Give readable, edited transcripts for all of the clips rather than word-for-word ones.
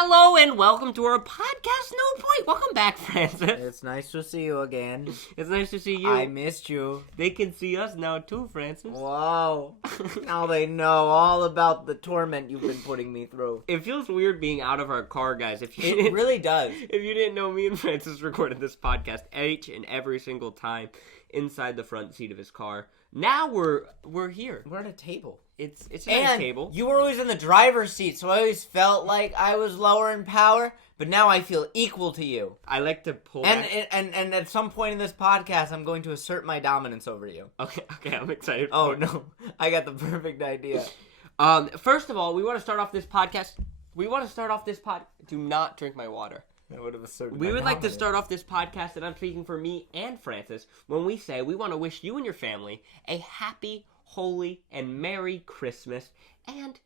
Hello and welcome to our podcast, No Point. Welcome back, Francis. It's nice to see you again. It's nice to see you. I missed you. They can see us now too, Francis. Wow. Now they know all about the torment you've been putting me through. It feels weird being out of our car, guys. It really does. If you didn't know, me and Francis recorded this podcast each and every single time inside the front seat of his car. Now we're here. We're at a table. It's a nice table. You were always in the driver's seat, so I always felt like I was lower in power, but now I feel equal to you. I like to pull and back. and at some point in this podcast, I'm going to assert my dominance over you. Okay, I'm excited. Oh no, I got the perfect idea. First of all, we want to start off this podcast. Do not drink my water. That would have asserted We my would like to dominance. start off this podcast, and I'm speaking for me and Francis, when we say we want to wish you and your family a happy, holy, and Merry Christmas, and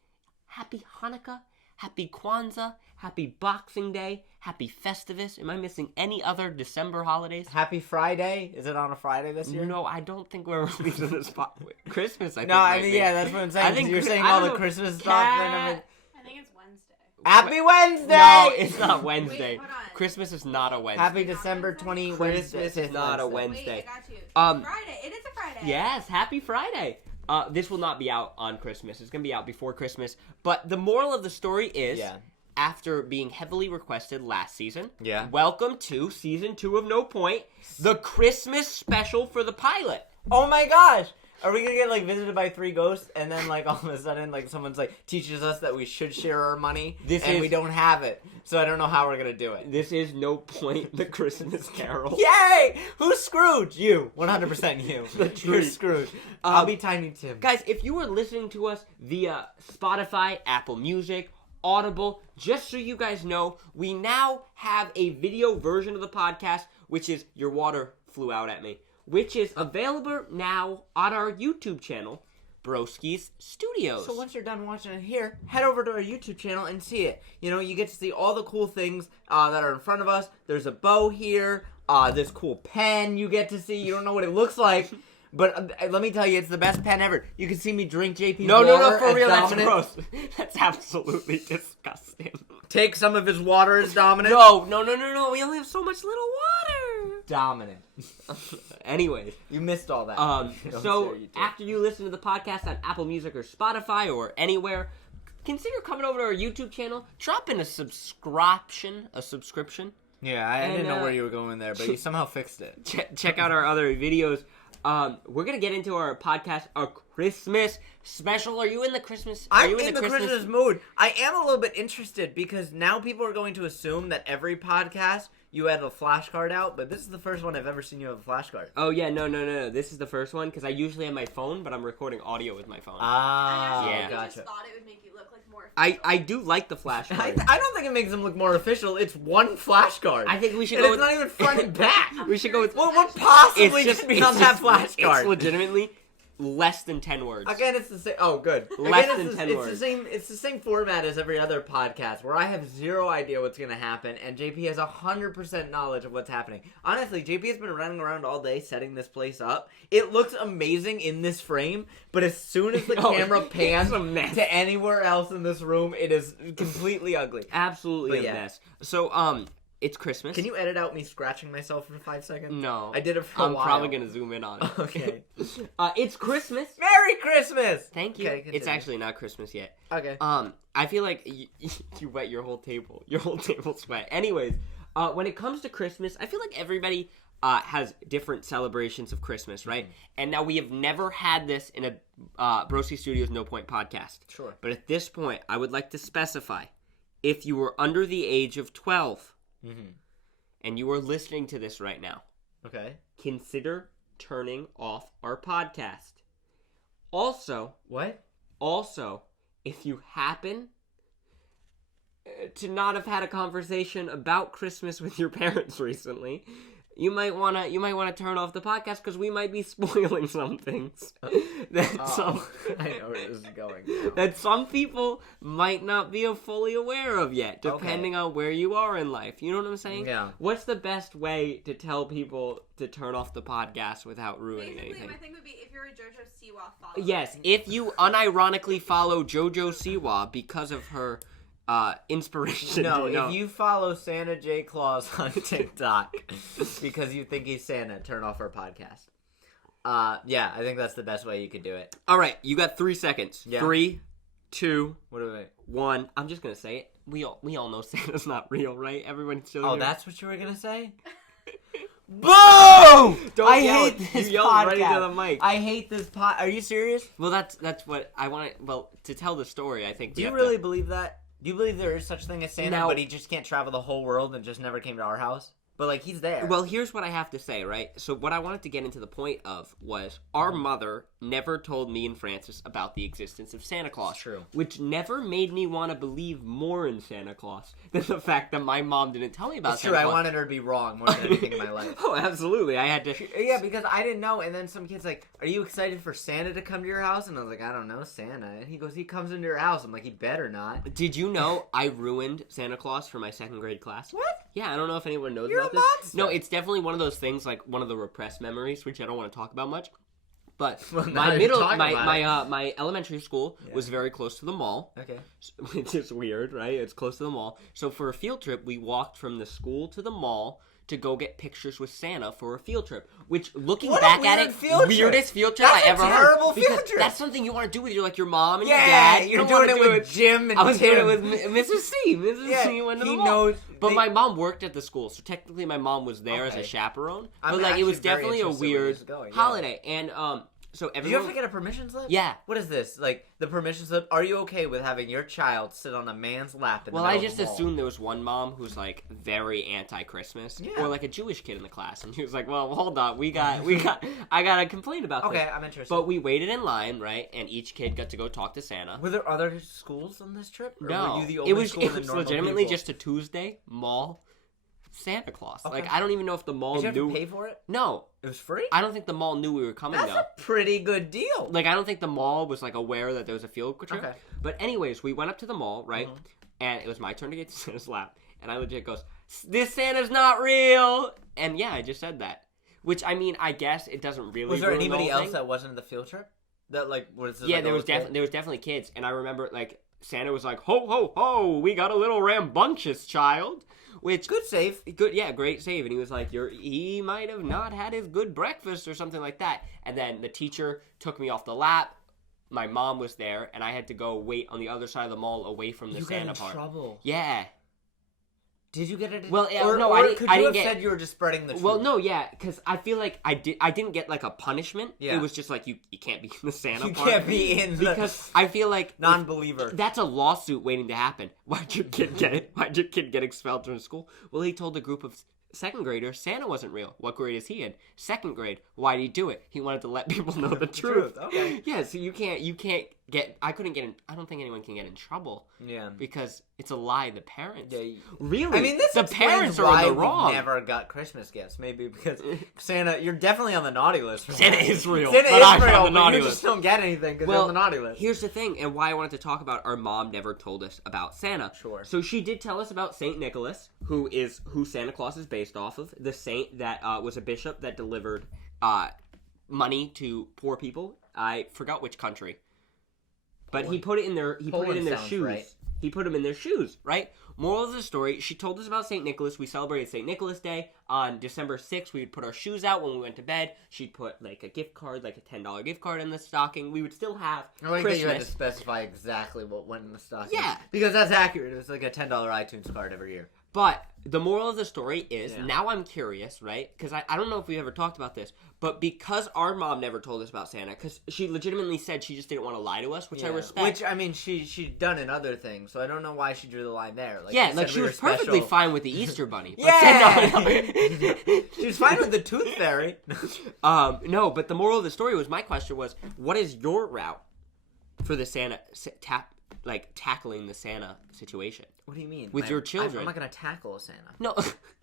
Happy Hanukkah, Happy Kwanzaa, Happy Boxing Day, Happy Festivus. Am I missing any other December holidays? Happy Friday? Is it on a Friday this year? No, I don't think we're releasing this Christmas. I think No, I might mean, be. yeah, that's what I'm saying. I think You're saying I all don't the know, Christmas stuff. Cat- I think it's Wednesday. Happy Wednesday! No, it's not Wednesday. Wait, hold on. Christmas is not a Wednesday. Happy December 20 Christmas is not a Wednesday. Wednesday. Wait, I got you. Um, Friday. It is a Friday. Yes, happy Friday. This will not be out on Christmas. It's going to be out before Christmas. But the moral of the story is, after being heavily requested last season, welcome to Season 2 of No Point, the Christmas special for the pilot. Oh my gosh! Are we gonna get visited by 3 ghosts and then all of a sudden someone's teaches us that we should share our money we don't have it, so I don't know how we're gonna do it. This is No Point, the Christmas Carol. Yay! Who's Scrooge? You. 100% you. You're Scrooge. I'll be Tiny Tim. Guys, if you are listening to us via Spotify, Apple Music, Audible, just so you guys know, we now have a video version of the podcast, which is Your Water Flew Out at Me, which is available now on our YouTube channel, Broskies Studios. So once you're done watching it here, head over to our YouTube channel and see it. You get to see all the cool things that are in front of us. There's a bow here, this cool pen you get to see. You don't know what it looks like, but let me tell you, it's the best pen ever. You can see me drink JP's water. No, for as real, dominant. that's gross. That's absolutely disgusting. Take some of his water as dominant. No, we only have so much little water. Dominant. Anyways. You missed all that. So after you listen to the podcast on Apple Music or Spotify or anywhere, consider coming over to our YouTube channll, drop in a subscription. Yeah, I didn't know where you were going there, but you somehow fixed it. Check out our other videos. We're gonna get into our podcast, our Christmas special. Are you in the Christmas? I'm in the Christmas mood. I am a little bit interested because now people are going to assume that every podcast you had a flashcard out, but this is the first one I've ever seen you have a flashcard. Oh yeah, no. This is the first one because I usually have my phone, but I'm recording audio with my phone. Ah, yeah. Gotcha. I just thought it would make you look more official. I do like the flashcard. I don't think it makes them look more official. It's one flashcard. I think we should and go. It's not even front and back. We should go with What possibly could be on that flashcard? It's legitimately less than 10 words. Again, it's the same. Oh, good. Less Again, than 10 words. It's the same format as every other podcast, where I have zero idea what's going to happen, and JP has 100% knowledge of what's happening. Honestly, JP has been running around all day setting this place up. It looks amazing in this frame, but as soon as the camera pans to anywhere else in this room, it is completely ugly. Absolutely a mess. So, it's Christmas. Can you edit out me scratching myself for 5 seconds? No. I did it for a while. I'm probably going to zoom in on it. Okay. It's Christmas. Merry Christmas! Thank you. Okay, it's actually not Christmas yet. Okay. I feel like you wet your whole table. Your whole table's wet. Anyways, when it comes to Christmas, I feel like everybody has different celebrations of Christmas, right? Mm-hmm. And now we have never had this in a Broskies Studios No Point podcast. Sure. But at this point, I would like to specify, if you were under the age of 12, and you are listening to this right now, consider turning off our podcast. Also, if you happen to not have had a conversation about Christmas with your parents recently, you might wanna turn off the podcast because we might be spoiling some things that I know where this is going now. that some people might not be fully aware of yet, depending on where you are in life. You know what I'm saying? Yeah. What's the best way to tell people to turn off the podcast without ruining anything? My thing would be if you're a JoJo Siwa follower. Yes, if you unironically follow JoJo Siwa because of her inspiration. No, to know. if you follow Santa J. Claus on TikTok because you think he's Santa, turn off our podcast. Yeah, I think that's the best way you could do it. All right, you got 3 seconds. Yeah. 3, 2, What do we? 1. I'm just gonna say it. We all know Santa's not real, right? Everyone's still. Oh, that's what you were gonna say? Boom! Don't I yell. hate this You yelled right into podcast. the mic. I hate this pod. Are you serious? Well, that's what I want. Well, to tell the story, I think. Do we you have really believe that? Do you believe there is such thing as Santa, Now- but he just can't travel the whole world and just never came to our house? But like he's there. Well, here's what I have to say, right? So what I wanted to get into the point of was our mother never told me and Francis about the existence of Santa Claus. It's true. Which never made me want to believe more in Santa Claus than the fact that my mom didn't tell me about it's Santa true. I Claus. wanted her to be wrong more than anything in my life. Oh, absolutely. I had to. Yeah, because I didn't know, and then some kid's like, "Are you excited for Santa to come to your house?" And I was like, "I don't know, Santa." And he goes, "He comes into your house." I'm like, "He better not." Did you know I ruined Santa Claus for my 2nd grade class? What? Yeah, I don't know if anyone knows You're about a this. monster. No, it's definitely one of those things, like one of the repressed memories, which I don't want to talk about much. But Well, now my you're middle, talking about it. my elementary school Yeah. was very close to the mall, Okay. which is weird, right? It's close to the mall. So for a field trip, we walked from the school to the mall to go get pictures with Santa for a field trip. Which, looking What a back at weird it, field trip. weirdest field trip That's I a ever heard. terrible field Because trip. that's something you want to do with your mom and Yeah, your dad. You you're don't doing wanna it do with Jim and I was Tim. doing it with Mrs. C. Mrs. Yeah, C went to the he mall. knows. But they- my mom worked at the school, so technically my mom was there as a Okay. chaperone. I'm But like it was actually very definitely a interested where weird this is going, yeah. holiday, and so Did you everyone. have to get a permission slip? Yeah. What is this? Like the permission slip? Are you okay with having your child sit on a man's lap in Well, the I middle just of the mall? assumed there was one mom who's like very anti-Christmas, Yeah. or like a Jewish kid in the class, and he was like, "Well, hold on, I gotta complain about Okay, this." I'm interested. But we waited in line, right, and each kid got to go talk to Santa. Were there other schools on this trip? Or No, were you the only it was school with normal legitimately people? just a Tuesday mall Santa Claus. Okay. Like I don't even know if the mall Did you have knew. to pay for it? No, It was free? I don't think the mall knew we were coming That's though. a pretty good deal. Like I don't think the mall was like aware that there was a field trip. Okay. But anyways, we went up to the mall, right? Mhm. And it was my turn to get to Santa's lap, and I legit goes, "This Santa's not real." And yeah, I just said that. Which I mean, I guess it doesn't really. Was there ruin the anybody whole else thing. that wasn't in the field trip? That like was Yeah, like, there was definitely kids, and I remember like Santa was like, "Ho ho ho, we got a little rambunctious child," which good save. good, yeah, great save. And he was like, he might have not had his good breakfast or something like that. And then the teacher took me off the lap. My mom was there, and I had to go wait on the other side of the mall away from the You got Santa in part. trouble. Yeah. Did you get it? Well, yeah, or, no, or I didn't- could I you didn't have get- said you were just spreading the truth? Well, no, yeah, because I feel like I didn't get like a punishment. Yeah. It was just like you can't be in the Santa You part. can't be in the because I feel like non-believer. that's a lawsuit waiting to happen. Why'd your kid get it? Why'd your kid get expelled from school? Well, he told a group of 2nd graders Santa wasn't real. What grade is he in? 2nd grade. Why did he do it? He wanted to let people know the truth. Okay. Yeah, so you can't get. I couldn't get in. I don't think anyone can get in trouble Yeah. because it's a lie. The parents. Yeah. Really? I mean, this the explains parents are why in the wrong. we never got Christmas gifts. Maybe because Santa, you're definitely on the naughty list. For Santa that. is real, Santa but I'm is on real, the but naughty you list. just don't get anything because Well, you're on the naughty list. Here's the thing, and why I wanted to talk about our mom never told us about Santa. Sure. So she did tell us about Saint Nicholas, who Santa Claus is based off of, the saint that was a bishop that delivered money to poor people. I forgot which country, but he put it in their Poland sounds shoes. right. He put them in their shoes, right? Moral of the story, she told us about St. Nicholas. We celebrated St. Nicholas Day. On December 6th, we would put our shoes out when we went to bed. She'd put, like, a gift card, like a $10 gift card in the stocking. We would still have I like that Christmas. you had to specify exactly what went in the stocking. Yeah. Because that's accurate. It was like a $10 iTunes card every year. But the moral of the story is, Yeah. now I'm curious, right? Because I don't know if we've ever talked about this, but because our mom never told us about Santa, because she legitimately said she just didn't want to lie to us, which I Yeah. respect. Which, I mean, she'd done in other things, so I don't know why she drew the line there. Like, yeah, you like said she we was were perfectly special. fine with the Easter Bunny. But Yeah! She was fine with the Tooth Fairy. No, but the moral of the story was, my question was, what is your route for the Santa, tackling the Santa situation? What do you mean? With your children. I'm not going to tackle a Santa. No,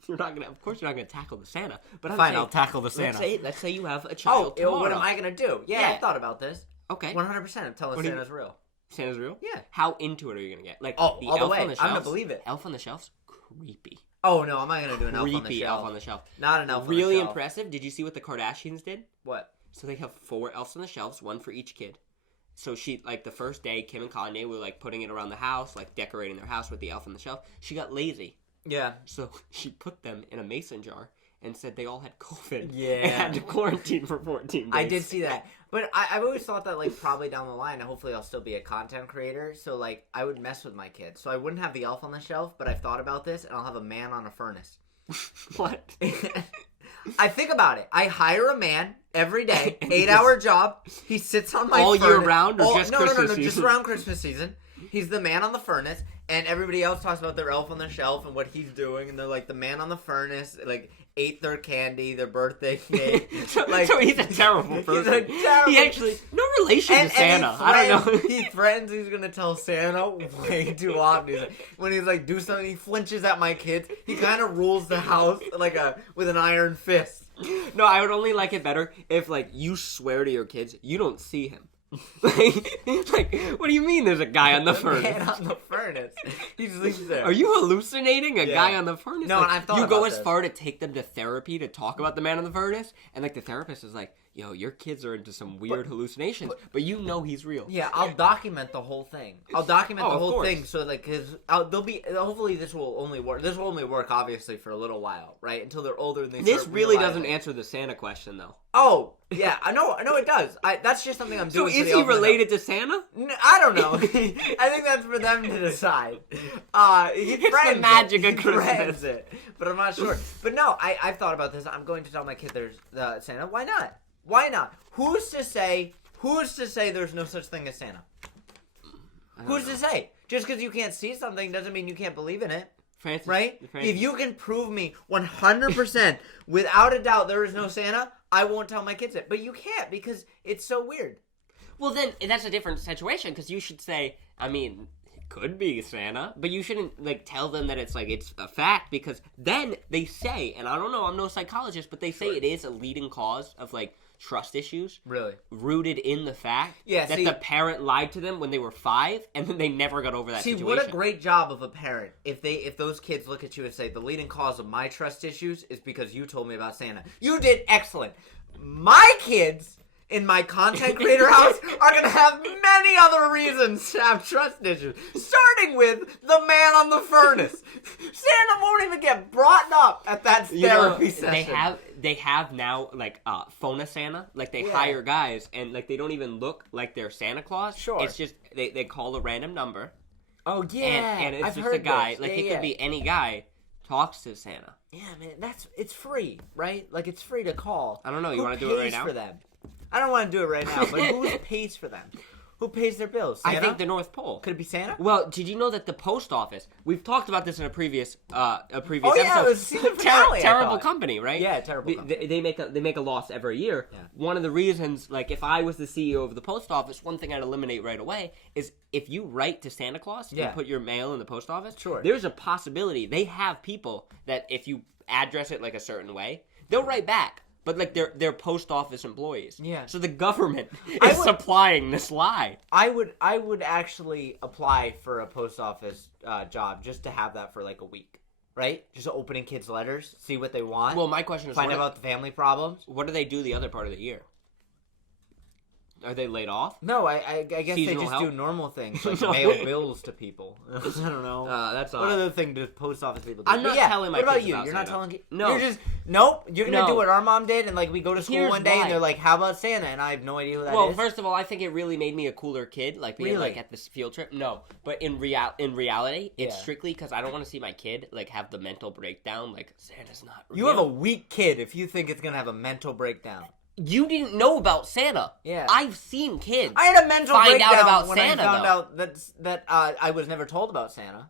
you're not gonna. Of course, you're not gonna tackle the Santa. But I'm Fine, saying, I'll tackle the Santa. Let's say you have a Oh, child. what tomorrow. am I going to do? Yeah, Yeah. I thought about this. Okay, 100%. I'm telling What do you- Santa's real. Santa's real. Yeah. How into it are you gonna get? Like, Oh, all the elf way. on the I'm shelves? going to believe it. Elf on the shelves, creepy. Oh, no, I'm not going to do an elf on the Creepy shelf. elf on the shelf. Not an elf on the Really shelf. impressive. Did you see what the Kardashians did? What? So they have 4 elves on the shelves, one for each kid. So she, like, the first day, Kim and Kanye were, like, putting it around the house, like, decorating their house with the elf on the shelf. She got lazy. Yeah. So she put them in a mason jar and said they all had COVID. Yeah. And had to quarantine for 14 days. I did see that. But I've always thought that, like, probably down the line, hopefully I'll still be a content creator. So, like, I would mess with my kids. So I wouldn't have the elf on the shelf, but I've thought about this, and I'll have a man on a furnace. What? I think about it. I hire a man every day, 8-hour job. He sits on my all furnace. year round or just Christmas No, season? just around Christmas season. He's the man on the furnace, and everybody else talks about their elf on the shelf and what he's doing, and they're like the man on the furnace, like ate their candy, their birthday cake. so Like, he's a terrible person. He's a terrible. He actually no relation to Santa. He I don't know. He threatens he's gonna tell Santa way too often. When he's like, do something, he flinches at my kids. He kind of rules the house like with an iron fist. No, I would only like it better if, like, you swear to your kids you don't see him. like, what do you mean there's a guy on the furnace? Man on the furnace. He sleeps there. Are you hallucinating a guy on the furnace? No, like, and I've thought you about go as this. far to take them to therapy to talk about the man on the furnace, and, like, the therapist is like, yo, your kids are into some weird hallucinations, but you know he's real. Yeah, I'll document the whole thing. I'll document Oh, the of whole course. thing so, like, because they'll be. Hopefully, this will only work. This will only work, obviously, for a little while, right? Until they're older and they. This start really realizing. doesn't answer the Santa question, though. Oh yeah, I know it does. That's just something I'm So doing. is he related to Santa? I don't know. I think that's for them to decide. He It's the friends magic it. of He Christmas. friends it, but I'm not sure. But no, I've thought about this. I'm going to tell my kid there's Santa. Why not? Why not? Who's to say there's no such thing as Santa? Who's to say? Just because you can't see something doesn't mean you can't believe in it. Francis, Right? Francis. If you can prove me 100% without a doubt there is no Santa, I won't tell my kids it. But you can't because it's so weird. Well, then that's a different situation because you should say, I mean, it could be Santa, but you shouldn't like tell them that it's like it's a fact because then they say, and I don't know, I'm no psychologist, but they say it is a leading cause of like trust issues Really? rooted in the fact Yeah, that see- the parent lied to them when they were 5 and then they never got over that See, situation. what a great job of a parent if those kids look at you and say, the leading cause of my trust issues is because you told me about Santa. You did excellent. My kids in my content creator house are going to have many other reasons to have trust issues. Starting with the man on the furnace. Santa won't even get brought up at that therapy session. They have now like phone a Santa, like they hire guys and like they don't even look like they're Santa Claus. Sure. It's just they call a random number. Oh, yeah. And it's I've just heard a guy. this. Like Yeah, it yeah. could be any guy talks to Santa. Yeah, man, it's free, right? Like, it's free to call. I don't know, you Who wanna do it right pays now? for them? I don't want to do it right now, but who pays for them? Who pays their bills? Santa? I think the North Pole. Could it be Santa? Well, did you know that the post office? We've talked about this in a previous Oh, episode. yeah, it was season finale, I terrible thought. company, right? Yeah, terrible company. They make a loss every year. Yeah. One of the reasons, like, if I was the CEO of the post office, one thing I'd eliminate right away is if you write to Santa Claus Yeah. and put your mail in the post office. Sure. There's a possibility they have people that if you address it like a certain way, they'll write back. But like they're post office employees. Yeah. So the government I is would- supplying this lie. I would actually apply for a post office job just to have that for like a week, right? Just opening kids' letters, see what they want, Well, my question is, find out about the family problems. what do they do the other part of the year? Are they laid off? No, I guess Seasonal they just help? do normal things like No. mail bills to people. I don't know. That's What other thing do post office people do? I'm not But yeah, telling my what about kids you? about You're not Santa. telling. No. You're just nope. You're gonna No. do what our mom did, and like we go to school Here's one day, why. and they're like, "How about Santa?" And I have no idea who that is. Well, first of all, I think it really made me a cooler kid, like being Really? like at this field trip. No, but in reality, it's Yeah. strictly because I don't want to see my kid like have the mental breakdown. Like Santa's not real. You have a weak kid if you think it's gonna have a mental breakdown. You didn't know about Santa. Yeah. I've seen kids. I had a mental Find breakdown out about when Santa, I found though. out that I was never told about Santa.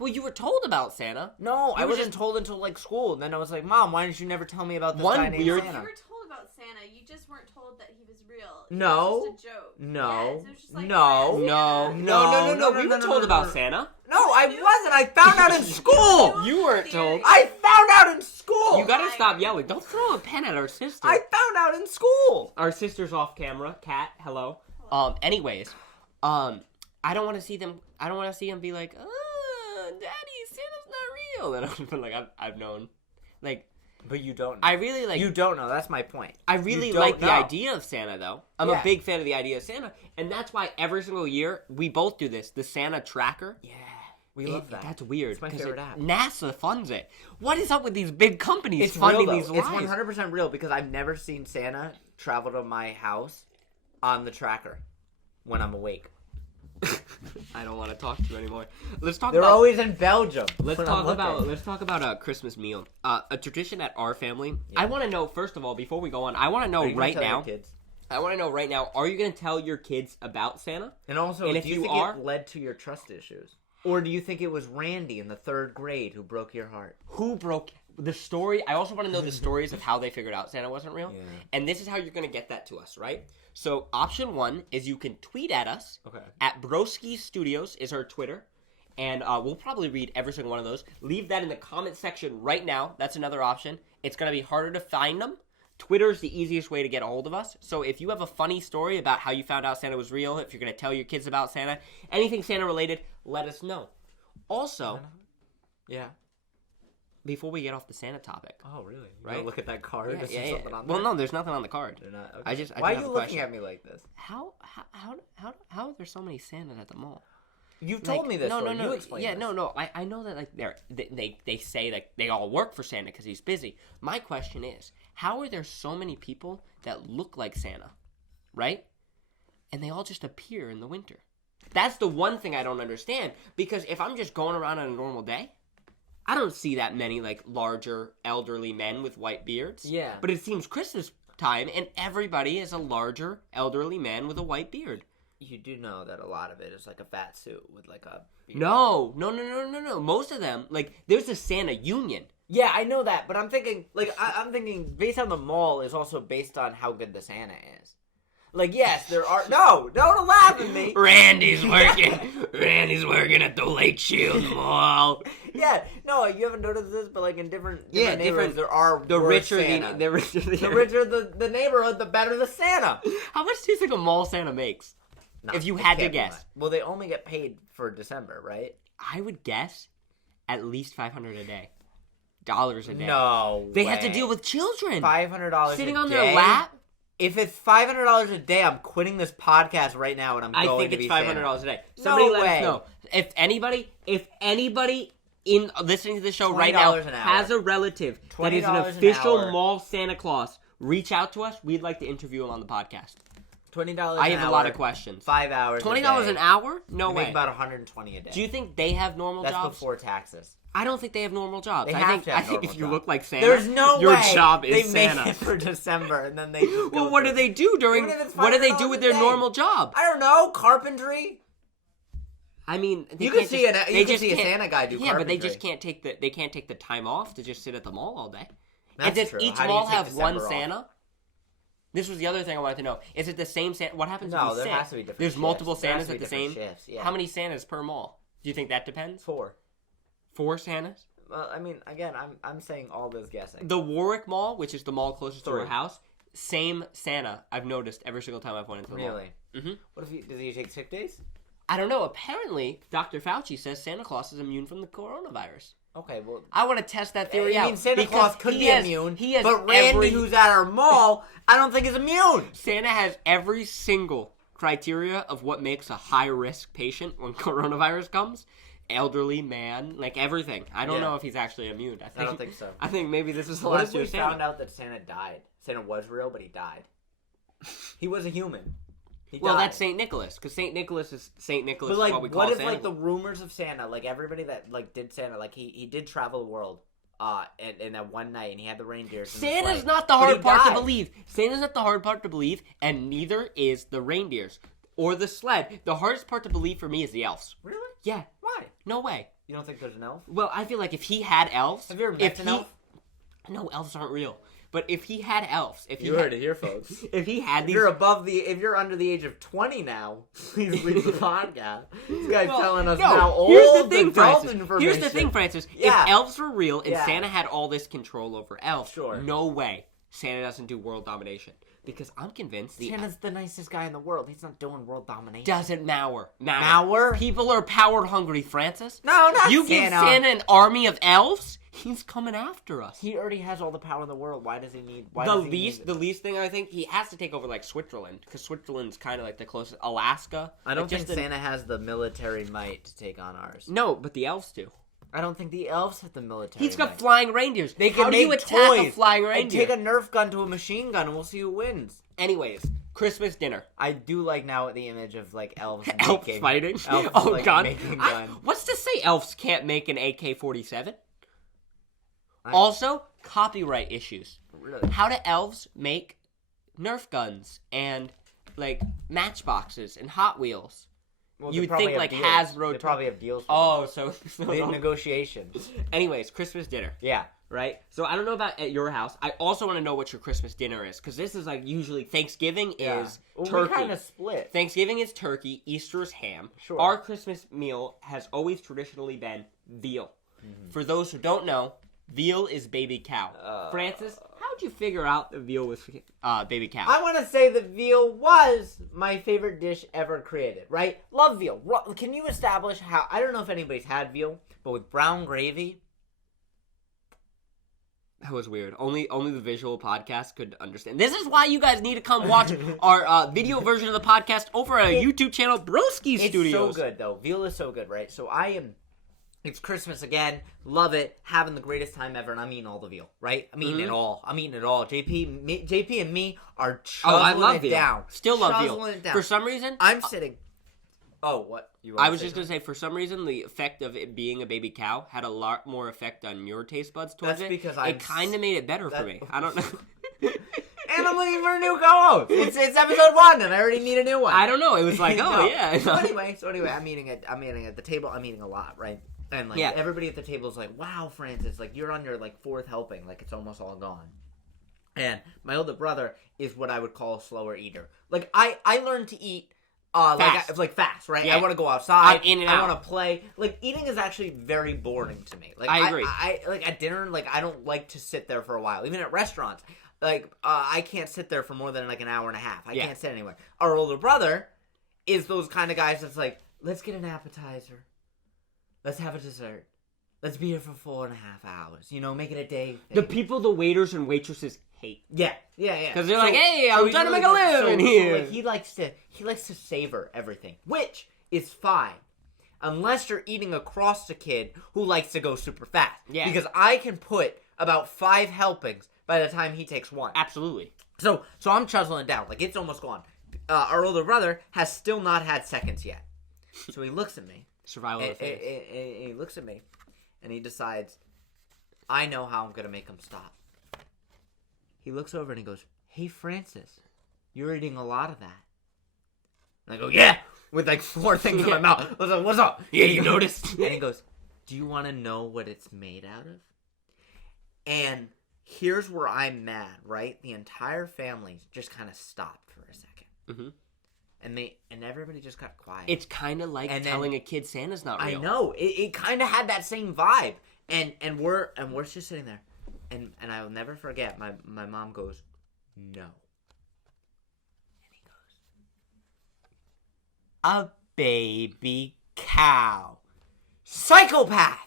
Well, you were told about Santa. No, I were wasn't just- told until like school. And then I was like, "Mom, why didn't you never tell me about this One guy named weird- You Santa?" were told about Santa. You just weren't told that he was real. It No. was just a joke. No. Yes, it was just like, No. "Where's No, Santa?" no. We no, were no, told no, about no. Santa. No, I wasn't. I found out in school. You weren't told. I found out in school. You gotta stop yelling. Don't throw a pen at our sister. I found out in school. Our sister's off camera. Cat, hello. Anyways, I don't want to see them. I don't want to see him be like, "Daddy, Santa's not real." And I've been like, I've known, like, But you don't know. I really like. You don't know. That's my point. I really You don't like the know. idea of Santa, though. I'm a Yeah. big fan of the idea of Santa, and that's why every single year we both do this. The Santa tracker. Yeah. We love that. That's weird. It's my 'cause favorite app. NASA funds it. What is up with these big companies It's funding real, these though. lies? It's 100% real because I've never seen Santa travel to my house on the tracker when I'm awake. I don't want to talk to you anymore. Let's talk They're about. always in Belgium. Let's when talk I'm about looking. let's talk about a Christmas meal. A tradition at our family. Yeah. I want to know first of all before we go on. I want to know Are you gonna right tell your now. kids? I want to know right now. Are you going to tell your kids about Santa? And also, And if do you you think are- it led to your trust issues? Or do you think it was Randy in the 3rd grade who broke your heart? Who broke the story? I also want to know the stories of how they figured out Santa wasn't real. Yeah. And this is how you're going to get that to us, right? So option 1 is you can tweet at us. Okay. At Broskies Studios is our Twitter. And we'll probably read every single one of those. Leave that in the comment section right now. That's another option. It's going to be harder to find them. Twitter's the easiest way to get a hold of us. So if you have a funny story about how you found out Santa was real, if you're going to tell your kids about Santa, anything Santa related, let us know. Also, Yeah. before we get off the Santa topic. Oh, really? You Right? gotta look at that card. Yeah, Is yeah, there yeah. something on Well, there? no, there's nothing on the card. They're not. I Okay. just Why are have you a looking question. at me like this? How are there so many Santas at the mall? You've told me this. No, story. no, You no. explain Yeah, this. no. I know that like they say like they all work for Santa because he's busy. My question is, how are there so many people that look like Santa, right? And they all just appear in the winter. That's the one thing I don't understand because if I'm just going around on a normal day, I don't see that many like larger elderly men with white beards. Yeah. But it seems Christmas time and everybody is a larger elderly man with a white beard. You do know that a lot of it is like a fat suit with like a... beard. No. Most of them, like, there's a Santa Union. Yeah, I know that, but I'm thinking, like, I'm thinking based on the mall is also based on how good the Santa is. Like, yes, there are... No, don't laugh at me. Randy's working at the Lake Shield Mall. Yeah, no, you haven't noticed this, but like in different neighborhoods, there are The worse richer Santas. the richer The richer the neighborhood, the better the Santa. How much do you think a mall Santa makes? No, If you it had to can't be guess. much. Well, they only get paid for December, right? I would guess at least $500 a day. Dollars a day. No, They have to deal with children. $500 Sitting a on day? their lap. If it's $500 a day, I'm quitting this podcast right now, and I'm I going think to it's be $500 Santa. a day. Somebody No let way. us know. If anybody in listening to the show right now $20 an hour. has a relative that is an $20 an official hour. mall Santa Claus, reach out to us. We'd like to interview him on the podcast. $20 I an have hour, a lot of questions. 5 hours. $20 an hour? No You way. make about $120 a day. Do you think they have normal That's jobs? before taxes. I don't think they have normal jobs. They I have think, to have I think normal if you jobs. look like Santa, There's no your way job is they Santa. make it for December, and then they just Well, go what through do they do during? Even if it's What do they $500 do with a their day. normal job? I don't know, carpentry. I mean, they You can can't see just- you they can just see a can't- Santa guy do Yeah, but they carpentry. just can't take the time off to just sit at the mall all day. That's and does true. each How do you mall take have one December off? Santa? This was the other thing I wanted to know. Is it the same Santa? What happens if No, he's there sick? has to be different There's shifts. multiple There has Santas to at be the same. different shifts, yeah. How many Santas per mall? Do you think that depends? 4. 4 Santas? Well, I mean, again, I'm saying all this guessing. The Warwick Mall, which is the mall closest to 3. our house, same Santa. I've noticed every single time I've went into the mall. Really? Mhm. What if does he take sick days? I don't know. Apparently, Dr. Fauci says Santa Claus is immune from the coronavirus. Okay, well, I want to test that theory I out. mean, Santa because Claus could he be has- immune, He has but Randy, every, who's at our mall, I don't think is immune. Santa has every single criteria of what makes a high-risk patient when coronavirus comes. Elderly man, like everything. I don't Yeah. know if he's actually immune. I don't think so. I think maybe this is the What last if we year of Santa. found out that Santa died? Santa was real, but he died. He was a human. He Well, died. that's Saint Nicholas, because Saint Nicholas is But like, what we call what if Santa. like the rumors of Santa, like everybody that like did Santa, like he did travel the world, in that one night, and he had the reindeers. and the Santa's sleigh, not the but hard he part to died. believe. Santa's not the hard part to believe, and neither is the reindeers or the sled. The hardest part to believe for me is the elves. Really? Yeah, Why? no way. You don't think there's an elf? Well, I feel like if he had elves, Have you ever if met an he, elf? No, elves aren't real. But if he had elves, if he You had, heard it here, folks. if he had If these, if you're under the age of 20 now, please leave the podcast. This guy's Well, telling us no, now all here's the the thing, adult Francis. information. Here's the thing, Francis. Yeah. If elves were real and Yeah. Santa had all this control over elves, Sure. no way Santa doesn't do world domination. because I'm convinced Santa's the nicest guy in the world. He's not doing world domination. doesn't matter. Matter? People are power hungry, Francis. No, not You Santa. give Santa an army of elves, he's coming after us. He already has all the power in the world. Why does he need? The least thing I think he has to take over like Switzerland, because Switzerland's kind of like the closest. Alaska. I don't think Santa has the military might to take on ours. No, but the elves do. I don't think the elves have the military. He's got might. flying reindeers. They can How do make you attack toys a flying and reindeer? take a Nerf gun to a machine gun, and we'll see who wins. Anyways, Christmas dinner. I do like now the image of like elves Elves making, fighting. Elves, Oh like, god. making guns. What's to say elves can't make an AK-47? Also, copyright issues. Really? How do elves make Nerf guns and like matchboxes and Hot Wheels? Well, You they would probably think have like deals. Hasbro. They probably have deals. For Oh, so big negotiations. Anyways, Christmas dinner, Yeah. right? So I don't know about at your house. I also want to know what your Christmas dinner is, because this is like usually Thanksgiving is Well, turkey. we kind of split. Thanksgiving is turkey. Easter is ham. Sure. Our Christmas meal has always traditionally been veal. For those who don't know, veal is baby cow. Francis, how'd you figure out the veal was baby cow? I want to say that veal was my favorite dish ever created, right? Love veal. Can you establish how... I don't know if anybody's had veal, but with brown gravy... That was weird. Only the visual podcast could understand. This is why you guys need to come watch our video version of the podcast over at our YouTube channel, Broskies Studios. It's so good, though. Veal is so good, right? So it's Christmas again. Love it. Having the greatest time ever, and I'm eating all the veal, right? I'm eating it all. JP and me are I love it veal. down. Still love Chuzzling veal. it down. For some reason, I'm sitting... Oh, what? I was just going to say, for some reason, the effect of it being a baby cow had a lot more effect on your taste buds towards That's it. because it kind of made it better for me. I don't know. And I'm looking for a new co-host. It's episode 1, and I already need a new one. I don't know. It was like, oh, No. yeah. So anyway, I'm eating at the table. I'm eating a lot, right? And like everybody at the table is like, "Wow, Francis, like you're on your like 4th helping, like it's almost all gone." And my older brother is what I would call a slower eater. Like I learned to eat fast. like fast, right? Yeah. I want to go outside. I'm in and I out. want to play. Like eating is actually very boring to me. Like I agree. I like at dinner, like I don't like to sit there for a while. Even at restaurants, like I can't sit there for more than like an hour and a half. I can't sit anywhere. Our older brother is those kind of guys that's like, let's get an appetizer. Let's have a dessert. Let's be here for 4.5 hours. You know, make it a day thing. The people the waiters and waitresses hate. Yeah. Because they're like, hey, I'm he's trying to make really a good. living here. like, he likes to savor everything, which is fine. Unless you're eating across a kid who likes to go super fast. Yeah. Because I can put about 5 helpings by the time he takes 1. Absolutely. So I'm chuzzling it down. Like, it's almost gone. Our older brother has still not had seconds yet. So he looks at me. Survival of the fittest. And he looks at me. And he decides, I know how I'm going to make him stop. He looks over and he goes, hey, Francis, you're eating a lot of that. And I go, yeah, with like 4 things in my mouth. I was like, what's up? Yeah, you noticed? And he goes, do you want to know what it's made out of? And here's where I'm mad, right? The entire family just kind of stopped for a second. Mm-hmm. And everybody just got quiet. It's kind of like telling a kid Santa's not real. I know. It kind of had that same vibe. And we're just sitting there. And I'll never forget, my mom goes, no. And he goes, a baby cow. Psychopath!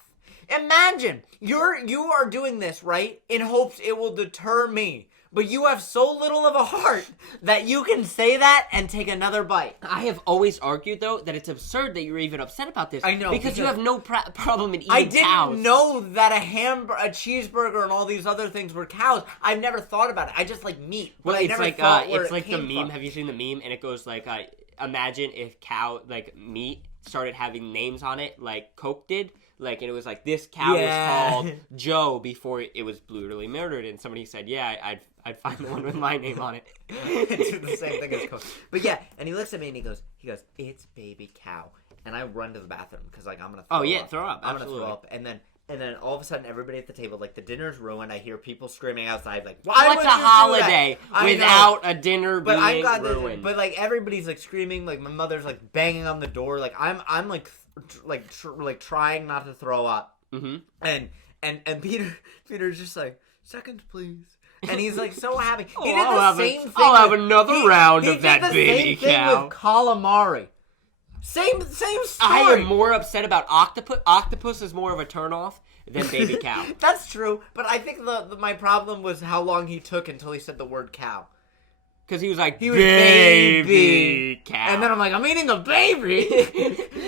Imagine, you are doing this, right, in hopes it will deter me. But you have so little of a heart that you can say that and take another bite. I have always argued, though, that it's absurd that you're even upset about this. I know. Because you have no problem in eating I didn't cows. know that a cheeseburger and all these other things were cows. I've never thought about it. I just like meat. But Well, I it's never like thought where it's it like the came meme. from. Have you seen the meme? And it goes like, imagine if cow like meat started having names on it, like Coke did. Like, and it was like, this cow was called Joe before it was brutally murdered. And somebody said, yeah, I'd find the one with my name on it. Do the same thing as Coke. But yeah, and he looks at me and he goes, it's baby cow. And I run to the bathroom because like I'm gonna throw up. Throw up. I'm Absolutely. gonna throw up. And then all of a sudden everybody at the table, like the dinner's ruined. I hear people screaming outside like, why What's would a you do holiday that? without a dinner But being I've got ruined? but like everybody's like screaming, like my mother's like banging on the door, like I'm like trying not to throw up. Mm-hmm. And Peter's just like, seconds please. and he's like so happy. Oh, He did the same thing. I'll have another round of that did the baby same cow. thing with calamari. Same story. I am more upset about octopus. Octopus is more of a turnoff than baby cow. That's true, but I think my problem was how long he took until he said the word cow. Because he was like, baby cow. And then I'm like, I'm eating a baby.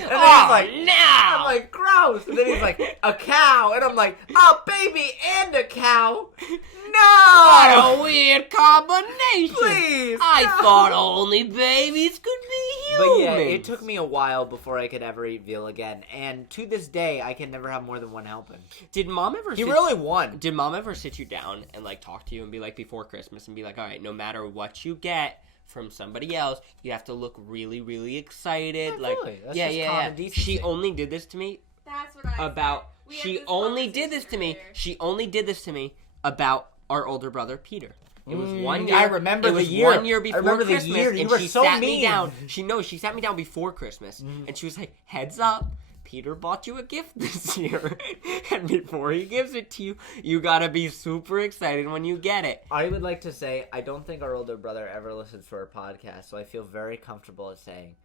And then he's like, no. I'm like, gross. And then he's like, a cow. And I'm like, a baby and a cow. What No. a weird combination. Please. I no. thought only babies could be But humans. yeah, it took me a while before I could ever eat veal again. And to this day, I can never have more than one helping. Did mom ever? He really won. Did mom ever sit you down and like talk to you and be like before Christmas and be like, all right, no matter what you get from somebody else, you have to look really, really excited. Absolutely. That's yeah, just yeah, common yeah. decency. She only did this to me That's what I about. said. We had She this only did this conversation to me. earlier. She only did this to me about our older brother Peter. It was 1 year. I remember it the was year. 1 year I before remember the Christmas, year. You and were she so sat me mean. down. She sat me down before Christmas, and she was like, "Heads up, Peter bought you a gift this year, and before he gives it to you, you gotta be super excited when you get it." I would like to say, I don't think our older brother ever listens to our podcast, so I feel very comfortable at saying,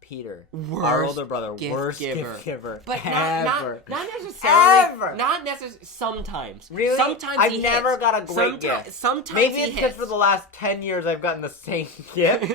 Peter, our Worst older brother, gift worst giver. gift giver But ever. not necessarily. Ever. Not necessarily. Sometimes. Really? Sometimes I've he never hits. got a great gift. Sometimes Maybe he it's because hits. for the last 10 years I've gotten the same gift,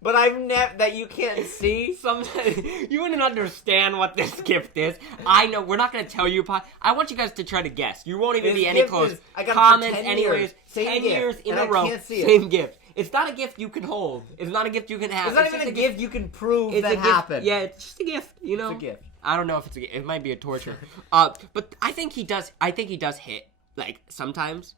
but I've never, that you can't see. Sometimes you wouldn't understand what this gift is. I know we're not going to tell you. I want you guys to try to guess. You won't even This be any gift close. is- I got it for Comments 10 anyways. years. Same 10 gift, years in and a I row. can't see it. Same gift. It's not a gift you can hold. It's not a gift you can have. It's not just even a gift you can prove that a gift. happened. Yeah, it's just a gift. You know. It's a gift. I don't know if it's a gift. It might be a torture. But I think he does. I think he does hit like sometimes.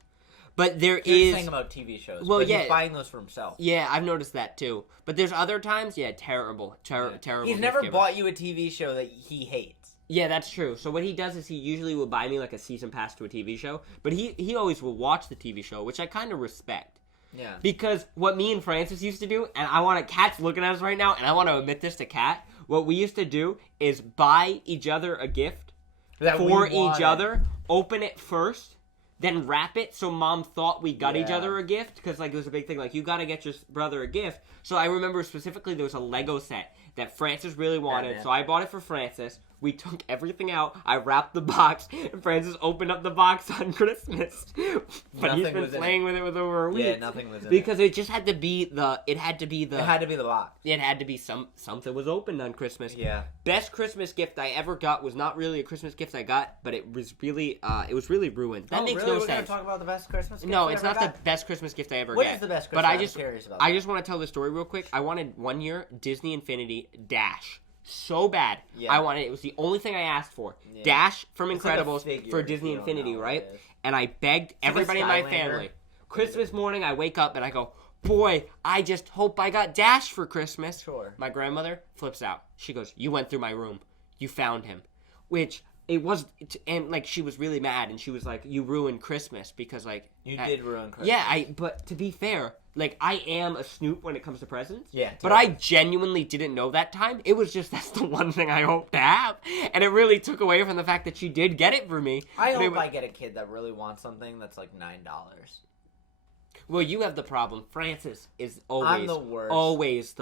But there You're is. saying about TV shows. Well, but yeah. he's buying those for himself. Yeah, I've noticed that too. But there's other times, yeah, terrible. He's gift never giver. bought you a TV show that he hates. Yeah, that's true. So what he does is he usually will buy me like a season pass to a TV show, but he always will watch the TV show, which I kind of respect. Yeah. Because what me and Francis used to do, and I want to, Kat's looking at us right now, and I want to admit this to Kat, what we used to do is buy each other a gift That we for each wanted. other, open it first, then wrap it so mom thought we got each Yeah. other a gift, because like it was a big thing, like you gotta get your brother a gift. So I remember specifically there was a Lego set that Francis really wanted, man. so I bought it for Francis. We took everything out. I wrapped the box, and Francis opened up the box on Christmas. But he's Nothing been was in playing with it with over a week. Yeah, nothing was in it. Because it just had to be the. It had to be the. It had to be the box. It had to be something was opened on Christmas. Yeah. Best Christmas gift I ever got was not really a Christmas gift I got, but it was really ruined. That makes really? no We're gonna sense. talk about the best Christmas gift No, you it's ever not got? the best Christmas gift I ever What get. is the best But Christmas? I just, I'm curious about I that. just want to tell the story real quick. I wanted 1 year Disney Infinity Dash so bad. Yeah. I wanted it. Was the only thing I asked for. Yeah. Dash from It's like a Incredibles figure, for if Disney you don't Infinity, know what right? it is. And I begged like a everybody in my Skylander. family. Christmas morning, I wake up and I go, boy, I just hope I got Dash for Christmas. Sure. My grandmother flips out. She goes, you went through my room. You found him. Which, it was, and like, she was really mad. And she was like, you ruined Christmas because like. You did ruin Christmas. Yeah, but to be fair, like, I am a snoop when it comes to presents. Yeah, But I genuinely didn't know that time. It was just, that's the one thing I hoped to have. And it really took away from the fact that she did get it for me. I But it hope wa- I get a kid that really wants something that's like $9. Well, you have the problem. Francis is always, the worst. always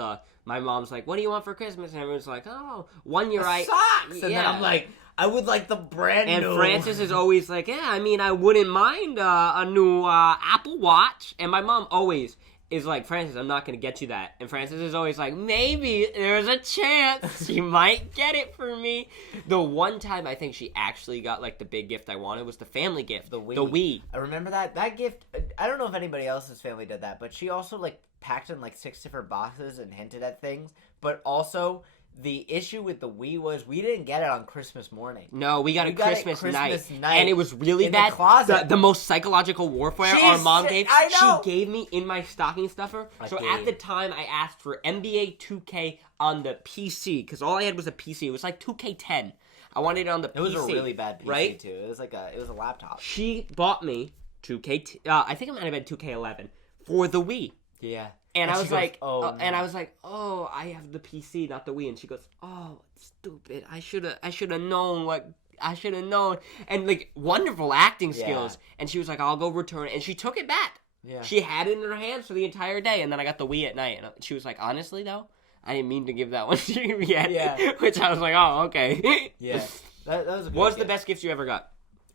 my mom's like, what do you want for Christmas? And everyone's like, oh, 1 year I. Socks! And then Yeah. I'm like, I would like the brand And new. Francis is always like, yeah, I mean, I wouldn't mind a new Apple Watch. And my mom always is like, Francis, I'm not going to get you that. And Francis is always like, maybe there's a chance she might get it for me. The one time I think she actually got like the big gift I wanted was the family gift. The Wii. The Wii. I remember that gift. I don't know if anybody else's family did that, but she also like packed in like 6 different boxes and hinted at things. But also, the issue with the Wii was we didn't get it on Christmas morning. No, we got We it got it Christmas Christmas night. night And it was really in the bad. closet. The most psychological warfare She our mom said- gave. I know. She gave me in my stocking stuffer. A So game. at the time, I asked for NBA 2K on the PC because all I had was a PC. It was like 2K10. I wanted it on the PC. It was a really bad PC right? too. It was a laptop. She bought me 2K. I think it might have been 2K11 for the Wii. Yeah. And I she was goes, like, "Oh, no." and I was like, oh, I have the PC, not the Wii. And she goes, oh, stupid. I should have known what I should have known. And, like, wonderful acting Yeah. skills. And she was like, I'll go return it. And she took it back. Yeah. She had it in her hands for the entire day. And then I got the Wii at night. And she was like, honestly, though, I didn't mean to give that one to you yet. Yeah. Which I was like, oh, okay. Yeah. That was a good What was the gift. best gift you ever got?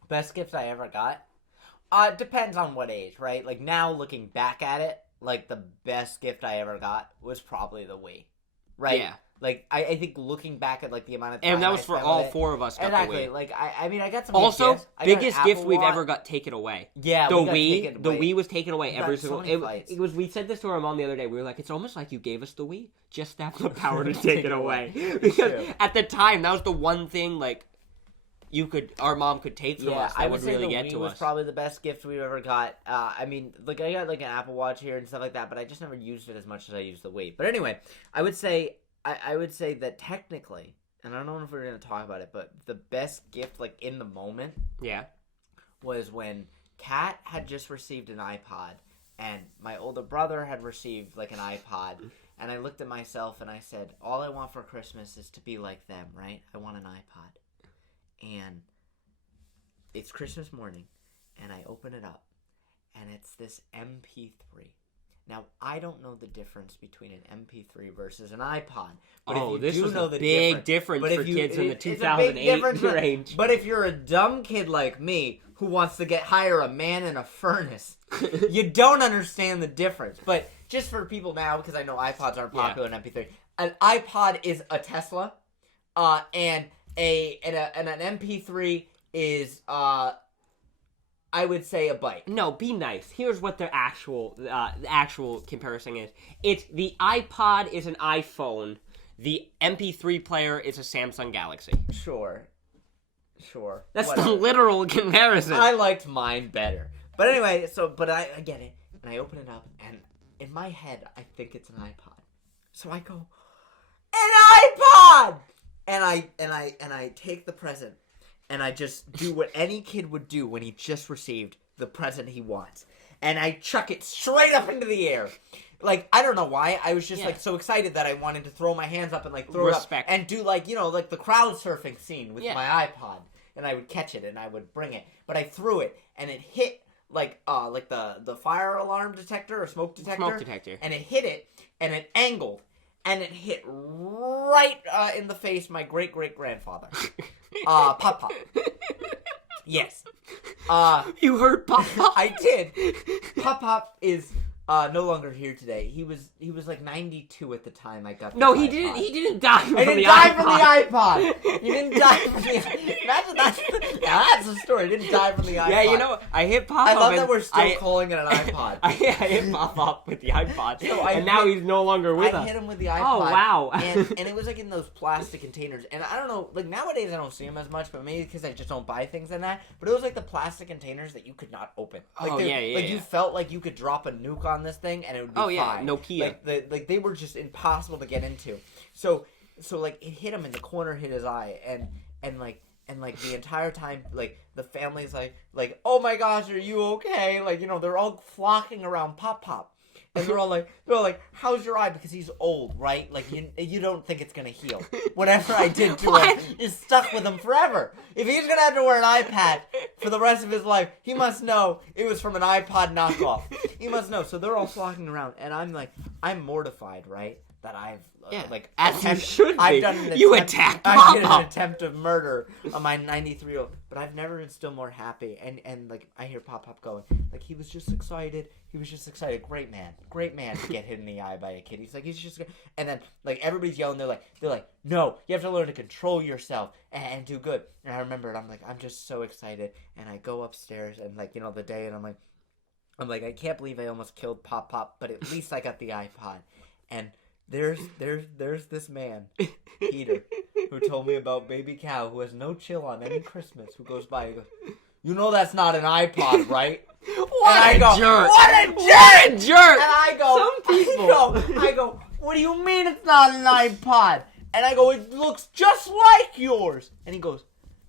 Best gift I ever got? Depends on what age, right? Like, now looking back at it, like, the best gift I ever got was probably the Wii. Right? Yeah. Like, I think looking back at, like, the amount of time And that I was for spent all with it- 4 of us got Exactly. the Wii. Like, I mean, I got some Also, good gifts. I got an biggest gift Apple we've Watch. ever got taken away. Yeah, The we got Wii, taken the away. Wii was taken away We every got so single. many fights. It was. We said this to our mom the other day. We were like, it's almost like you gave us the Wii, just to have the power to take it away. Because True. at the time, that was the one thing like our mom could take from us. That I would would say really the get Wii to was us. probably the best gift we've ever got. I mean, like, I got like an Apple Watch here and stuff like that, but I just never used it as much as I used the Wii. But anyway, I would say that technically, and I don't know if we're gonna talk about it, but the best gift, like, in the moment, Yeah. was when Kat had just received an iPod, and my older brother had received like an iPod, and I looked at myself and I said, all I want for Christmas is to be like them, right? I want an iPod. And it's Christmas morning, and I open it up, and it's this MP3. Now, I don't know the difference between an MP3 versus an iPod. But Oh, if you this do was know a the big difference but for if you- kids in the it's a big 2008 difference, but- range. But if you're a dumb kid like me who wants to hire a man in a furnace, you don't understand the difference. But just for people now, because I know iPods aren't popular in MP3, an iPod is a Tesla, and an MP3 is I would say a bike. No, be nice. Here's what the actual comparison is. It's the iPod is an iPhone. The MP3 player is a Samsung Galaxy. Sure. That's Whatever. the literal comparison. I liked mine better. But anyway, but I get it, and I open it up, and in my head, I think it's an iPod. So I go, an iPod! And I take the present, and I just do what any kid would do when he just received the present he wants. And I chuck it straight up into the air. Like, I don't know why. I was just, like, so excited that I wanted to throw my hands up and, like, throw Respect. it up. And do, like, you know, like the crowd surfing scene with Yeah. my iPod. And I would catch it, and I would bring it. But I threw it, and it hit, like the fire alarm detector or smoke detector. Smoke detector. And it hit it, and it angled. And it hit right in the face my great-great-grandfather. Pop. Yes. You heard Pop Pop? I did. Pop is no longer here today. He was like 92 at the time I got. No, this he iPod. didn't. He didn't die from He didn't the die iPod. from the iPod. He didn't die from the. Imagine that's the story. He didn't die from the iPod. Yeah, you know, I hit Pop I Up. love and that we're still I- calling it an iPod. I hit Pop Up with the iPod, So I and now hit- he's no longer with I us. hit him with the iPod. Oh, wow. and it was like in those plastic containers. And I don't know, like nowadays I don't see them as much, but maybe because I just don't buy things in that. But it was like the plastic containers that you could not open. Like Oh, yeah, Like yeah. you felt like you could drop a nuke on this thing and it would be Oh, yeah, fine. Nokia. Like they were just impossible to get into. So like it hit him in the corner, hit his eye, and like the entire time, like the family's like, oh my gosh, are you okay? Like, you know, they're all flocking around Pop. And they're all like, how's your eye? Because he's old, right? Like, you don't think it's going to heal. Whatever I did to him is stuck with him forever. If he's going to have to wear an iPad for the rest of his life, he must know it was from an iPod knockoff. He must know. So they're all flocking around. And I'm mortified, right? That I've, as you should be. I've done an You attempt, attacked I did Pop-Pop. an attempt of murder on my 93-year-old. But I've never been still more happy. And like, I hear Pop going, like, he was just excited. Great man to get hit in the eye by a kid. He's just, and then like everybody's yelling. They're like, no, you have to learn to control yourself and do good. And I remember it. I'm just so excited. And I go upstairs and like, you know, the day, and I'm like, I can't believe I almost killed Pop, but at least I got the iPod. And there's this man, Peter, who told me about Baby Cow, who has no chill on any Christmas, who goes by and goes, you know that's not an iPod, right? What a jerk! What a jerk! What a jerk! And I go, Some people. I go, what do you mean it's not an iPod? And I go, it looks just like yours. And he goes,